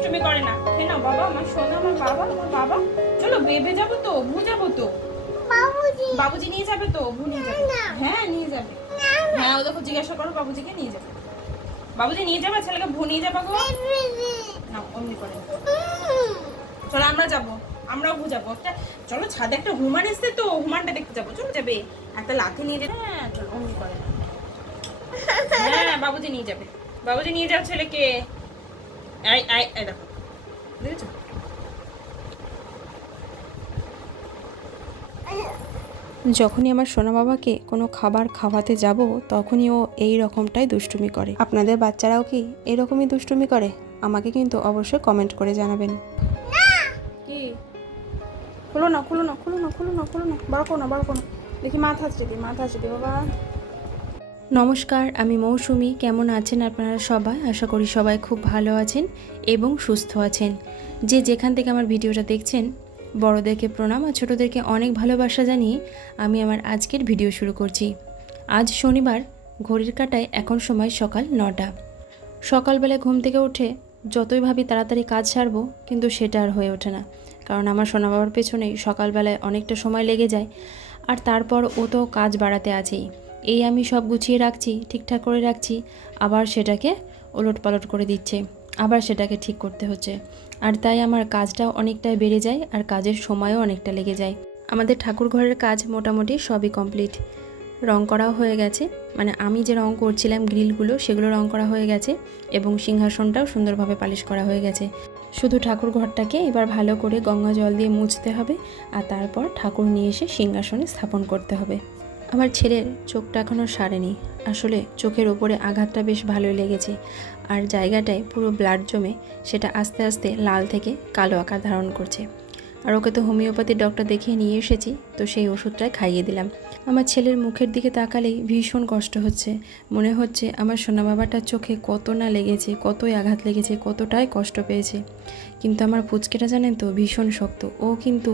দুষ্টুমি করে না। খেয়ে নাও বাবা, আমার সোনা, আমার বাবা, আমার বাবা। চলো বেবে যাবো তো, ভু যাবো তো। বাবুজি নিয়ে যাবে তো, ভু নিয়ে যাবে। হ্যাঁ নিয়ে যাবে। হ্যাঁ ও দেখো জিজ্ঞাসা করো, বাবুজিকে নিয়ে যাবে। বাবুজি নিয়ে যাবে ছেলেকে, ভু নিয়ে যাবে গো না, অমনি করে। চলো আমরা যাবো, আমরাও ভু যাবো একটা। চলো ছাদে একটা হুমান এসছে তো, হুমানটা দেখতে যাবো। চলো যাবে, একটা লাঠি নিয়ে যাবে। হ্যাঁ চলো অমনি করে। হ্যাঁ বাবুজি নিয়ে যাবে, বাবুজি নিয়ে যাও ছেলেকে। আই আই আই দেখো, দেখেছো? যখনই আমার সোনা বাবাকে কোনো খাবার খাওয়াতে যাব তখনই ও এই রকমটাই দুষ্টুমি করে। আপনাদের বাচ্চারাও কি এরকমই দুষ্টুমি করে? আমাকে কিন্তু অবশ্যই কমেন্ট করে জানাবেন। কি খুলো না, খুলো না, খুলো না, খুলো না, খুলো না, বার করো না, বার করো না। দেখি মাথা আছে দি, মাথা আছে দি বাবা। নমস্কার, আমি মৌসুমি। কেমন আছেন আপনারা সবাই? আশা করি সবাই খুব ভালো আছেন এবং সুস্থ আছেন। যে যেখান থেকে আমার ভিডিওটা দেখছেন, বড়োদেরকে প্রণাম আর ছোটোদেরকে অনেক ভালোবাসা জানিয়ে আমি আমার আজকের ভিডিও শুরু করছি। আজ শনিবার, ঘড়ির কাঁটায় এখন সময় সকাল 9টা। সকালবেলায় ঘুম থেকে উঠে যতই ভাবি তাড়াতাড়ি কাজ সারবো, কিন্তু সেটা আর হয়ে ওঠে না। কারণ আমার সোনা বাবার পেছনেই সকালবেলায় অনেকটা সময় লেগে যায়। আর তারপর ও তো কাজ বাড়াতে আছেই। এই আমি সব গুছিয়ে রাখছি, ঠিকঠাক করে রাখছি, আবার সেটাকে ওলটপালট করে দিচ্ছে, আবার সেটাকে ঠিক করতে হচ্ছে। আর তাই আমার কাজটাও অনেকটাই বেড়ে যায় আর কাজের সময়ও অনেকটা লেগে যায়। আমাদের ঠাকুর ঘরের কাজ মোটামুটি সবই কমপ্লিট। রং করাও হয়ে গেছে, মানে আমি যে রং করছিলাম গ্রিলগুলো সেগুলো রং করা হয়ে গেছে এবং সিংহাসনটাও সুন্দরভাবে পালিশ করা হয়ে গেছে। শুধু ঠাকুর ঘরটাকে এবার ভালো করে গঙ্গা জল দিয়ে মুছতে হবে আর তারপর ঠাকুর নিয়ে এসে সিংহাসনে স্থাপন করতে হবে। আমার ছেলের চোখটা এখনও সারেনি। আসলে চোখের ওপরে আঘাতটা বেশ ভালোই লেগেছে আর জায়গাটায় পুরো ব্লাড জমে সেটা আস্তে আস্তে লাল থেকে কালো আকার ধারণ করছে। আর ওকে তো হোমিওপ্যাথির ডক্টর দেখিয়ে নিয়ে এসেছি, তো সেই ওষুধটাই খাইয়ে দিলাম। আমার ছেলের মুখের দিকে তাকালেই ভীষণ কষ্ট হচ্ছে। মনে হচ্ছে আমার সোনা বাবাটার চোখে কত না লেগেছে, কতই আঘাত লেগেছে, কতটাই কষ্ট পেয়েছে। কিন্তু আমার পুচকেটা জানেন তো ভীষণ শক্ত। ও কিন্তু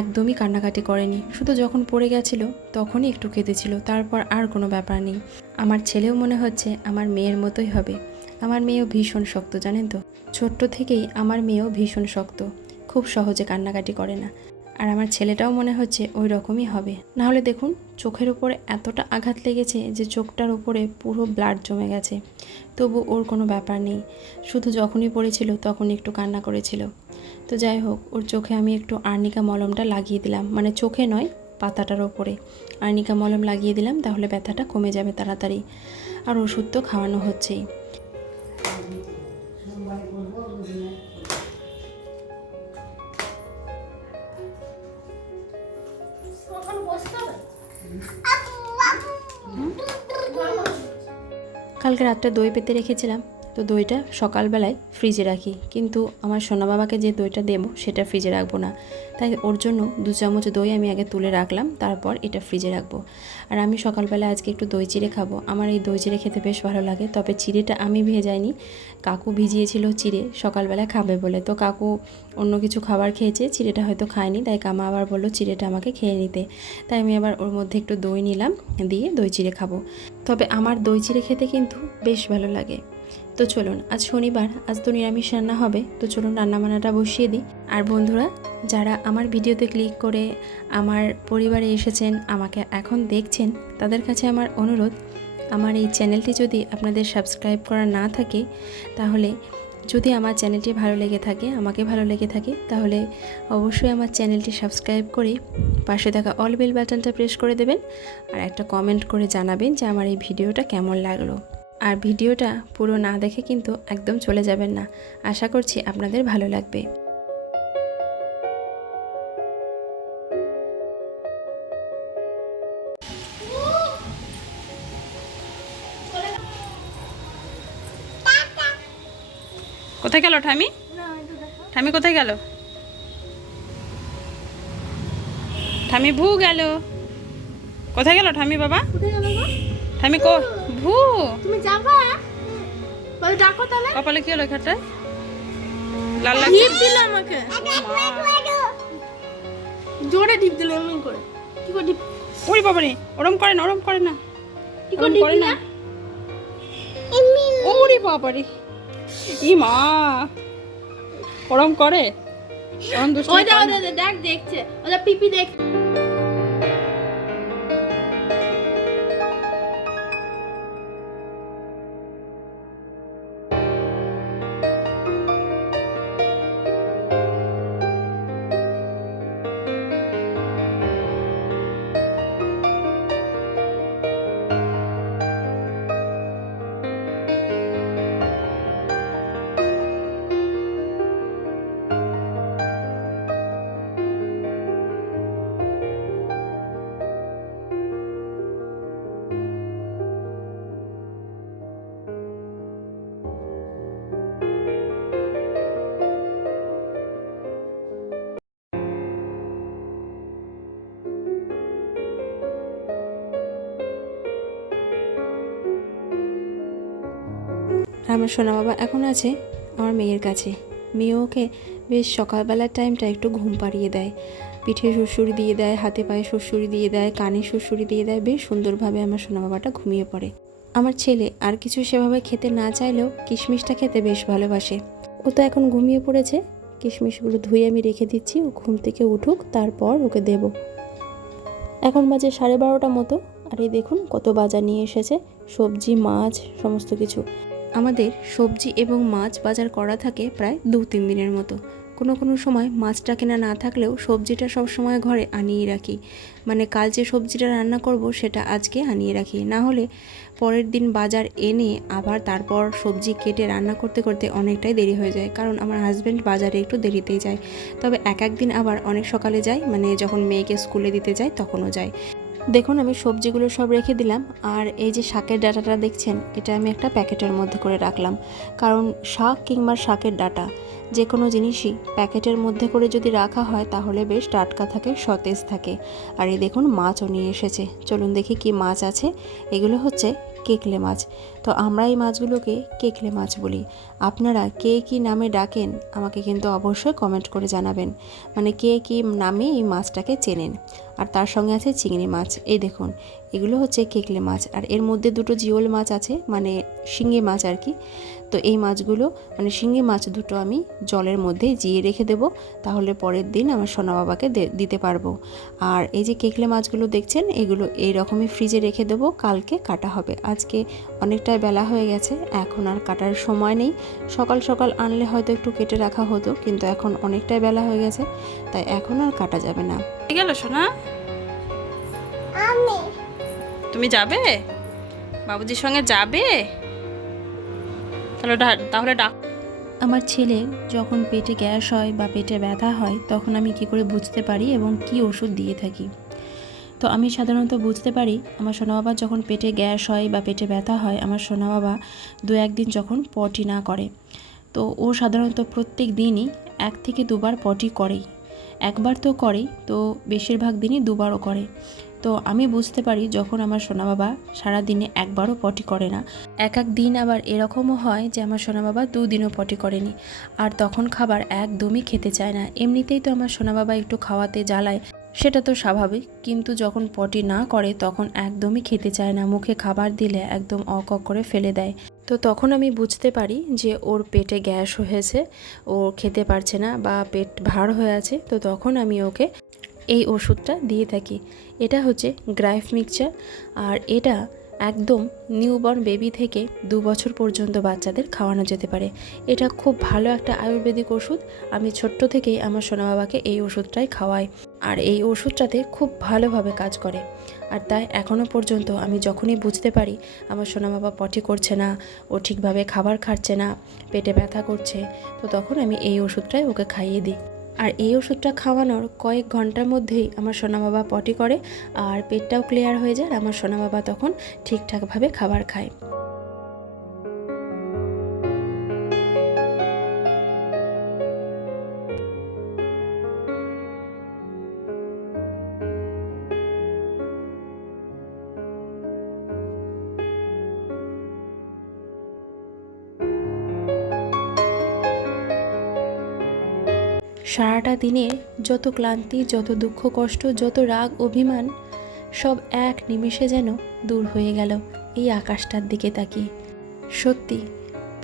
একদমই কান্নাকাটি করেনি, শুধু যখন পড়ে গেছিলো তখনই একটু কেঁদেছিল, তারপর আর কোনো ব্যাপার নেই। আমার ছেলেও মনে হচ্ছে আমার মেয়ের মতোই হবে। আমার মেয়েও ভীষণ শক্ত জানেন তো, ছোট্ট থেকেই আমার মেয়েও ভীষণ শক্ত, খুব সহজে কান্নাকাটি করে না। আর আমার ছেলেটাও মনে হচ্ছে ওই রকমই হবে। নাহলে দেখুন চোখের উপরে এতটা আঘাত লেগেছে যে চোখটার উপরে পুরো ব্লাড জমে গেছে, তবু ওর কোনো ব্যাপার নেই। শুধু যখনই পড়েছিল তখনই একটু কান্না করেছিল। তো যাই হোক, ওর চোখে আমি একটু আর্নিকা মলমটা লাগিয়ে দিলাম, মানে চোখে নয় পাতাটার ওপরে আর্নিকা মলম লাগিয়ে দিলাম, তাহলে ব্যথাটা কমে যাবে তাড়াতাড়ি। আর ওষুধ তো খাওয়ানো হচ্ছেই। কালকে রাত্রে দই পেতে রেখেছিলাম, তো দইটা সকালবেলায় ফ্রিজে রাখি, কিন্তু আমার সোনা বাবাকে যে দইটা দেবো সেটা ফ্রিজে রাখবো না। তাই ওর জন্য 2 চামচ দই আমি আগে তুলে রাখলাম, তারপর এটা ফ্রিজে রাখবো। আর আমি সকালবেলা আজকে একটু দই চিড়ে খাবো। আমার এই দই চিড়ে খেতে বেশ ভালো লাগে, তবে চিড়েটা আমি ভেজাইনি, কাকু ভিজিয়েছিল চিড়ে সকালবেলা খাবে বলে। তো কাকু অন্য কিছু খাবার খেয়েছে, চিড়েটা হয়তো খায়নি, তাই কামা আবার বললো চিড়েটা আমাকে খেয়ে নিতে। তাই আমি আবার ওর মধ্যে একটু দই নিলাম, দিয়ে দই চিড়ে খাবো। তবে আমার দই চিড়ে খেতে কিন্তু বেশ ভালো লাগে। তো চলুন, আজ শনিবার, আজ তো নিরামিষ রান্না হবে, তো চলুন রান্নাবান্নাটা বসিয়ে দিই। আর বন্ধুরা, যারা আমার ভিডিওতে ক্লিক করে আমার পরিবারে এসেছেন, আমাকে এখন দেখছেন, তাদের কাছে আমার অনুরোধ, আমার এই চ্যানেলটি যদি আপনাদের সাবস্ক্রাইব করা না থাকে, তাহলে যদি আমার চ্যানেলটি ভালো লেগে থাকে, আমাকে ভালো লেগে থাকে, তাহলে অবশ্যই আমার চ্যানেলটি সাবস্ক্রাইব করে পাশে থাকা অল বেল বাটনটা প্রেস করে দেবেন আর একটা কমেন্ট করে জানাবেন যে আমার এই ভিডিওটা কেমন লাগলো। আর ভিডিওটা পুরো না দেখে কিন্তু একদম চলে যাবেন না, আশা করছি আপনাদের ভালো লাগবে। কোথায় গেল ঠামি? ঠামি কোথায় গেল? ঠামি ভু গেল। কোথায় গেল ঠামি বাবা? ঠামি কো ভু? তুমি যাবা? বল ডাকো তাহলে। কপালে কি হলো এখানটায়? লাল লাল টিপ দিল আমাকে। জোরে টিপ দিল এমন করে। কি করে টিপ? ওরে বাবা রে, ওরম করে না, ওরম করে না, কি করে টিপ না? ওরে বাবা রে, ই মা, ওরম করে ওরম দুষ্টুমি ওই করে না। দেখ দেখছে ওটা পিপি দেখ। আর আমার সোনা বাবা এখন আছে আমার মেয়ের কাছে। মেয়ে ওকে বেশ সকালবেলার টাইমটা একটু ঘুম পাড়িয়ে দেয়, পিঠে সুড়সুড়ি দিয়ে দেয়, হাতে পায়ে সুড়সুড়ি দিয়ে দেয়, কানে সুড়সুড়ি দিয়ে দেয়, বেশ সুন্দরভাবে আমার সোনা বাবাটা ঘুমিয়ে পড়ে। আমার ছেলে আর কিছু সেভাবে খেতে না চাইলেও কিশমিশটা খেতে বেশ ভালোবাসে। ও তো এখন ঘুমিয়ে পড়েছে, কিশমিশগুলো ধুয়ে আমি রেখে দিচ্ছি, ও ঘুম থেকে উঠুক তারপর ওকে দেব। এখন বাজে 12:30 মতো, আর এই দেখুন কত বাজার নিয়ে এসেছে, সবজি মাছ সমস্ত কিছু। আমাদের সবজি এবং মাছ বাজার করা থাকে প্রায় 2-3 দিনের মতো। কোনো সময় মাছটা কেনা না থাকলেও সবজিটা সব সময় ঘরে আনিয়ে রাখি, মানে কাল যে সবজিটা রান্না করব সেটা আজকে আনিয়ে রাখি, না হলে পরের দিন বাজার এনে আবার তারপর সবজি কেটে রান্না করতে করতে অনেকটাই দেরি হয়ে যায়, কারণ আমার হাজব্যান্ড বাজারে একটু দেরিতেই যায়। তবে এক দিন আবার অনেক সকালে যায়, মানে যখন মেয়েকে স্কুলে দিতে যায় তখনও যায়। দেখুন আমি সবজিগুলো সব রেখে দিলাম, আর এই যে শাকের ডাঁটাটা দেখছেন এটা আমি একটা প্যাকেটের মধ্যে করে রাখলাম, কারণ শাক কিংবা শাকের ডাঁটা যে কোনো জিনিসই প্যাকেটের মধ্যে করে যদি রাখা হয় তাহলে বেশ টাটকা থাকে, সতেজ থাকে। আর এই দেখুন মাছও নিয়ে এসেছে, চলুন দেখি কি মাছ আছে। এগুলো হচ্ছে কেকলে মাছ। তো আমরা এই মাছগুলোকে কেকলে মাছ বলি। আপনারা কে কী নামে ডাকেন আমাকে কিন্তু অবশ্যই কমেন্ট করে জানাবেন, মানে কে কী নামে এই মাছটাকে চেনেন। আর তার সঙ্গে আছে চিংড়ি মাছ। এই দেখুন এগুলো হচ্ছে কেকলে মাছ, আর এর মধ্যে দুটো জিওল মাছ আছে, মানে শিঙি মাছ আর কি। তো এই মাছগুলো মানে শিঙি মাছ দুটো আমি জলের মধ্যে জিয়ে রেখে দেব, তাহলে পরের দিন আমার সোনা বাবাকে দিতে পারবো। আর এই যে কেকলে মাছগুলো দেখছেন এগুলো এইরকমই ফ্রিজে রেখে দেবো, কালকে কাটা হবে। আজকে অনেকটাই বেলা হয়ে গেছে, এখন আর কাটার সময় নেই। সকাল সকাল আনলে হয়তো একটু কেটে রাখা হতো, কিন্তু এখন অনেকটাই বেলা হয়ে গেছে, তাই এখন আর কাটা যাবে না। গেল সোনা, তুমি যাবে বাবুজির সঙ্গে যাবে? তাহলে ডাক। আমার ছেলের যখন পেটে গ্যাস হয় বা পেটে ব্যথা হয় তখন আমি কি করে বুঝতে পারি এবং কি ওষুধ দিয়ে থাকি। তো আমি সাধারণত বুঝতে পারি আমার সোনা বাবার যখন পেটে গ্যাস হয় বা পেটে ব্যথা হয়, আমার সোনা বাবা 2-1 দিন যখন পটি না করে, তো ও সাধারণত প্রত্যেক দিনই 1 থেকে 2 বার পটি করেই। একবার তো করেই, তো বেশিরভাগ দিনই 2 বারও করে। তো আমি বুঝতে পারি যখন আমার সোনা বাবা সারাদিনে একবারও পটি করে না। এক দিন আবার এরকমও হয় যে আমার সোনা বাবা 2 দিনও পটি করেনি, আর তখন খাবার একদমই খেতে চায় না। এমনিতেই তো আমার সোনা বাবা একটু খাওয়াতে জ্বালায়, সেটা তো স্বাভাবিক, কিন্তু যখন পটি না করে তখন একদমই খেতে চায় না, মুখে খাবার দিলে একদম অক করে ফেলে দেয়। তো তখন আমি বুঝতে পারি যে ওর পেটে গ্যাস হয়েছে, ও খেতে পারছে না বা পেট ভার হয়ে আছে। তো তখন আমি ওকে এই ওষুধটা দিয়ে থাকি। এটা হচ্ছে গ্রাইফ মিক্সচার, আর এটা একদম নিউবর্ন বেবি থেকে 2 বছর পর্যন্ত বাচ্চাদের খাওয়ানো যেতে পারে। এটা খুব ভালো একটা আয়ুর্বেদিক ওষুধ। আমি ছোট্ট থেকেই আমার সোনা বাবাকে এই ওষুধটাই খাওয়াই, আর এই ওষুধটাতে খুব ভালোভাবে কাজ করে। আর তাই এখনও পর্যন্ত আমি যখনই বুঝতে পারি আমার সোনা বাবা পটি করছে না, ও ঠিকভাবে খাবার খাচ্ছে না, পেটে ব্যথা করছে, তো তখন আমি এই ওষুধটাই ওকে খাইয়ে দিই। আর এই ওষুধটা খাওয়ানোর কয়েক ঘন্টার মধ্যেই আমার সোনা বাবা পটি করে, আর পেটটাও ক্লিয়ার হয়ে যায়, আর আমার সোনা বাবা তখন ঠিকঠাকভাবে খাবার খায়। সারাটা দিনের যত ক্লান্তি, যত দুঃখ কষ্ট, যত রাগ অভিমান সব এক নিমেষে যেন দূর হয়ে গেল এই আকাশটার দিকে তাকিয়ে। সত্যি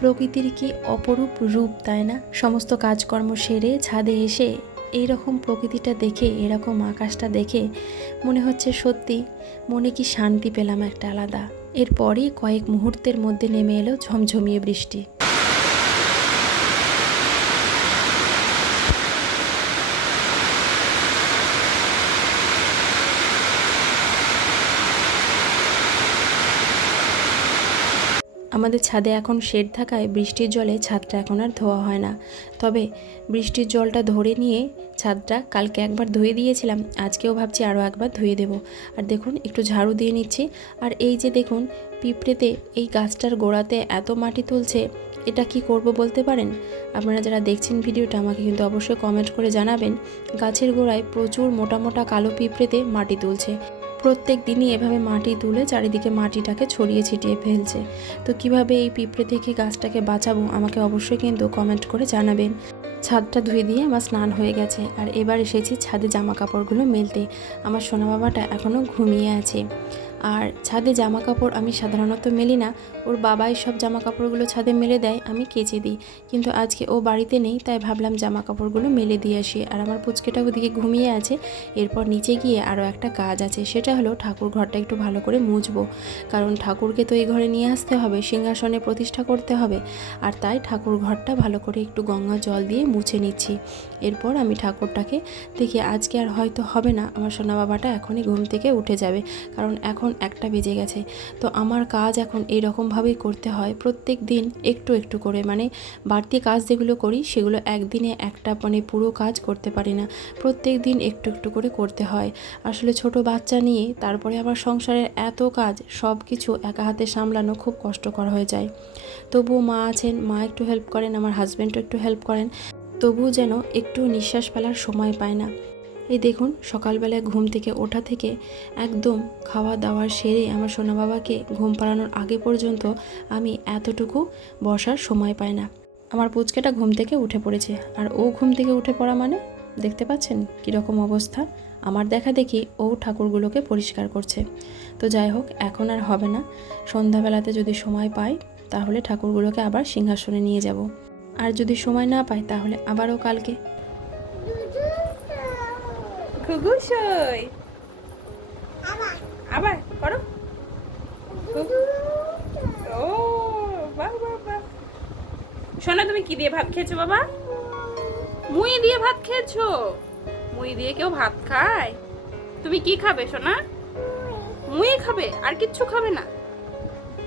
প্রকৃতির কি অপরূপ রূপ, তাই না? সমস্ত কাজকর্ম সেরে ছাদে এসে এইরকম প্রকৃতিটা দেখে, এরকম আকাশটা দেখে মনে হচ্ছে সত্যি মনে কি শান্তি পেলাম একটা আলাদা। এরপরই কয়েক মুহূর্তের মধ্যে নেমে এলো ঝমঝমিয়ে বৃষ্টি। আমাদের ছাদে এখন শেড থাকায় বৃষ্টির জলে ছাদটা এখন আর ধোয়া হয় না। তবে বৃষ্টির জলটা ধরে নিয়ে ছাদটা কালকে একবার ধুয়ে দিয়েছিলাম, আজকেও ভাবছি আরও একবার ধুয়ে দেব। আর দেখুন একটু ঝাড়ু দিয়ে নিচ্ছি। আর এই যে দেখুন পিঁপড়েতে এই গাছটার গোড়াতে এত মাটি তুলছে, এটা কি করব বলতে পারেন? আপনারা যারা দেখছেন ভিডিওটা আমাকে কিন্তু অবশ্যই কমেন্ট করে জানাবেন। গাছের গোড়ায় প্রচুর মোটা মোটা কালো পিঁপড়েতে মাটি তুলছে। প্রত্যেক দিনই এভাবে মাটি তুলে চারিদিকে মাটিটাকে ছড়িয়ে ছিটিয়ে ফেলছে। তো কিভাবে এই পিঁপড়ে থেকে গাছটাকে বাঁচাবো আমাকে অবশ্যই কিন্তু কমেন্ট করে জানাবেন। ছাদটা ধুয়ে দিয়ে আমার স্নান হয়ে গেছে, আর এবার এসেছি ছাদে জামা কাপড়গুলো মেলতে। আমার সোনা বাবাটা এখনও ঘুমিয়ে আছে। আর ছাদে জামা কাপড় আমি সাধারণত মেলি না, ওর বাবাই সব জামা কাপড়গুলো ছাদে মেলে দেয়, আমি কেচে দিই। কিন্তু আজকে ও বাড়িতে নেই, তাই ভাবলাম জামা কাপড়গুলো মেলে দিয়ে আসি। আর আমার পুচকেটা ওদিকে ঘুমিয়ে আছে। এরপর নিচে গিয়ে আরও একটা কাজ আছে, সেটা হলো ঠাকুর ঘরটা একটু ভালো করে মুছবো। কারণ ঠাকুরকে তো এই ঘরে নিয়ে আসতে হবে, সিংহাসনে প্রতিষ্ঠা করতে হবে। আর তাই ঠাকুর ঘরটা ভালো করে একটু গঙ্গা জল দিয়ে মুছে নিচ্ছি। এরপর আমি ঠাকুরটাকে দেখি, আজকে আর হয়তো হবে না, আমার সোনা বাবাটা এখনই ঘুম থেকে উঠে যাবে, কারণ এখন 1টা বেজে গেছে। তো আমার কাজ এখন এইরকমভাবেই করতে হয়, প্রত্যেক দিন একটু একটু করে, মানে বাড়তি কাজ যেগুলো করি সেগুলো একদিনে একটা মানে পুরো কাজ করতে পারি না, প্রত্যেক দিন একটু একটু করে করতে হয়। আসলে ছোট বাচ্চা নিয়ে তারপরে আমার সংসারের এত কাজ, সব কিছু একা হাতে সামলানো খুব কষ্টকর হয়ে যায়। তবুও মা আছেন, মা একটু হেল্প করেন, আমার হাজব্যান্ডও একটু হেল্প করেন, তবুও যেন একটু নিঃশ্বাস ফেলার সময় পায় না। এই দেখুন সকালবেলায় ঘুম থেকে ওঠা থেকে একদম খাওয়া দাওয়া সেরে আমার সোনা বাবাকে ঘুম পাড়ানোর আগে পর্যন্ত আমি এতটুকু বসার সময় পাই না। আমার পুচকেটা ঘুম থেকে উঠে পড়েছে, আর ও ঘুম থেকে উঠে পড়া মানে দেখতে পাচ্ছেন কীরকম অবস্থা। আমার দেখা দেখি ও ঠাকুরগুলোকে পরিষ্কার করছে। তো যাই হোক, এখন আর হবে না, সন্ধ্যাবেলাতে যদি সময় পাই তাহলে ঠাকুরগুলোকে আবার সিংহাসনে নিয়ে যাব। আর যদি সময় না পাই তাহলে আবারও কালকে। ঘুঘুসই আবার করো। ও বাহ বাহ বাহ। সোনা তুমি কি দিয়ে ভাত খেয়েছো বাবা? মুই দিয়ে ভাত খেয়েছো? মুই দিয়ে কেউ ভাত খায়? তুমি কি খাবে সোনা? মুই খাবে, আর কিচ্ছু খাবে না?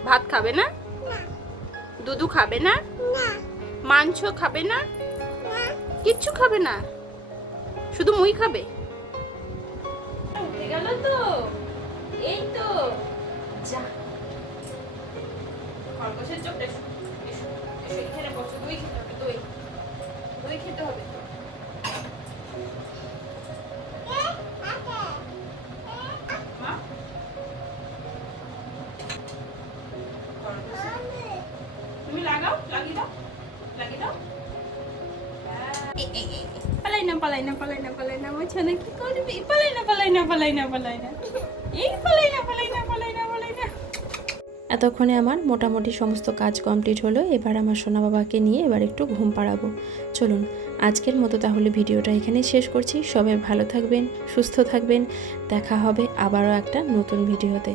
ভাত খাবে না? দুধু খাবে না? মাংস খাবে না? কিচ্ছু খাবে না, শুধু মুই খাবে? উঠে গেল তো, এই তো যা। খরগোশের চোখটা এসো, এসো, এসো, এখানে বসো। দই খেতে হবে, দই, দই খেতে হবে তো। মা, তুমি লাগাও, লাগিয়ে দাও, লাগিয়ে দাও। পালাই না, পালাই না, পালাই না, পালাই না, আমার ছেলে কি করবি? পালাই না, পালাই না, পালাই না, পালাই না, এই পালাই না, পালাই না, পালাই না, পালাই না। এতক্ষণে আমার মোটামুটি সমস্ত কাজ কমপ্লিট হলো। এবার আমার সোনা বাবাকে নিয়ে এবার একটু ঘুম পাড়াবো। চলুন আজকের মতো তাহলে ভিডিওটা এখানেই শেষ করছি। সবাই ভালো থাকবেন, সুস্থ থাকবেন, দেখা হবে আবারও একটা নতুন ভিডিওতে।